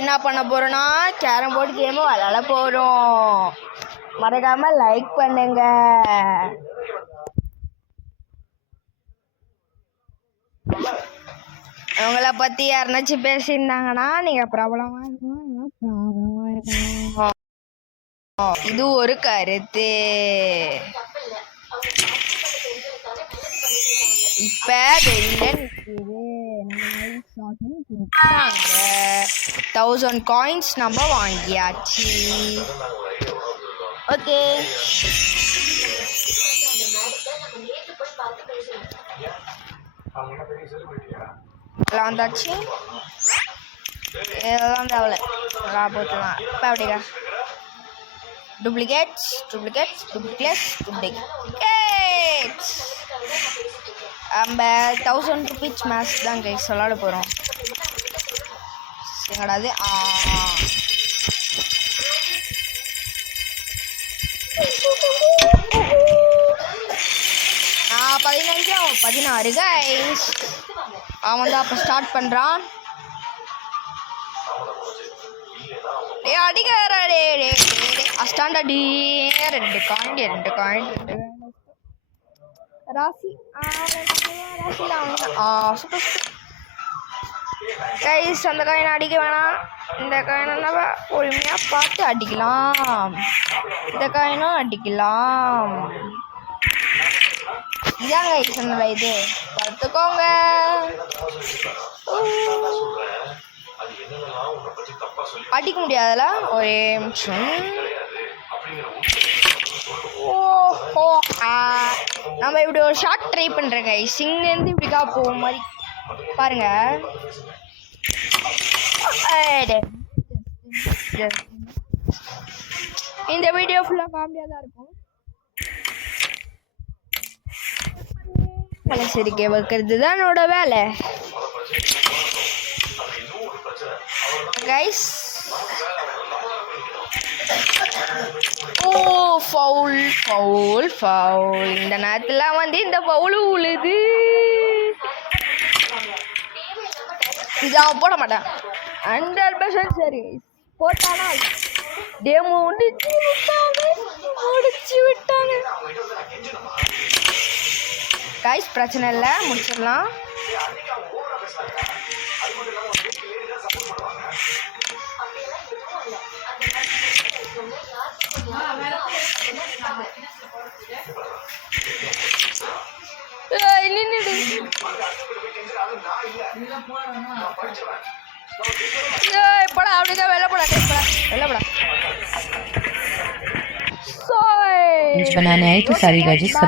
என்ன பண்ண போறோம்னா கேரம் போர்டு கேம் விளையாட போறோம். மறக்காம லைக் பண்ணுங்க. அவங்கள பத்தி யாருனாச்சும் பேசியிருந்தாங்கன்னா நீங்க ப்ராப்ளமா இருக்கும். இது ஒரு கருத்து. இப்ப வெளியில நிக்குது. 1000 காயின்ஸ் நம்ம வாங்கியாச்சு. ஓகே, வந்தாச்சு. இதெல்லாம் தேவை போட்டுலாம். இப்போ அப்படியா டூப்ளிகேட்ஸ் நம்ம 1000 rupees மேட்ச் தான் கைஸ் விளாட போகிறோம். எங்கடாது 15 16 கைஸ். அவன் தான் அப்போ ஸ்டார்ட் பண்ணுறான். அடிக்காரே அஸ்டாண்டடி 2 காயின் ராசி சூப்பர் கைஸ். அந்த காயினை அடிக்க வேணாம். இந்த காயினை நம்ம பொறுமையாக பார்த்து அடிக்கலாம். இந்த காயினும் அடிக்கலாம். இதாங்க கைஸ் அந்த இது பார்த்துக்கோங்க. அடிக்க முடியாதுல ஒரே நிமிஷம். நம்ம இப்படி ஒரு ஷார்ட் ட்ரை பண்ணுறேங்க. சிங்லேருந்து இப்படிக்கா போகிற மாதிரி பாருங்க. இந்த வீடியோ ஃபுல்லாக காமெடியாக தான் இருக்கும். சிரிக்க வைக்கிறது தான் என்னோட வேலை கைஸ். ஃபவுல். இந்த நேரத்துல வந்து இந்த பவுல் உழுது. இது அவன் போட மாட்டான் 100% சரி. போட்டானா டேமோ முடிச்சு விட்டாங்க கைஸ். பிரச்சனை இல்லை, முடிச்சிடலாம். போடா அப்படிதான் வெளில போடா बनाने आई तो सारी गाजी खत्म.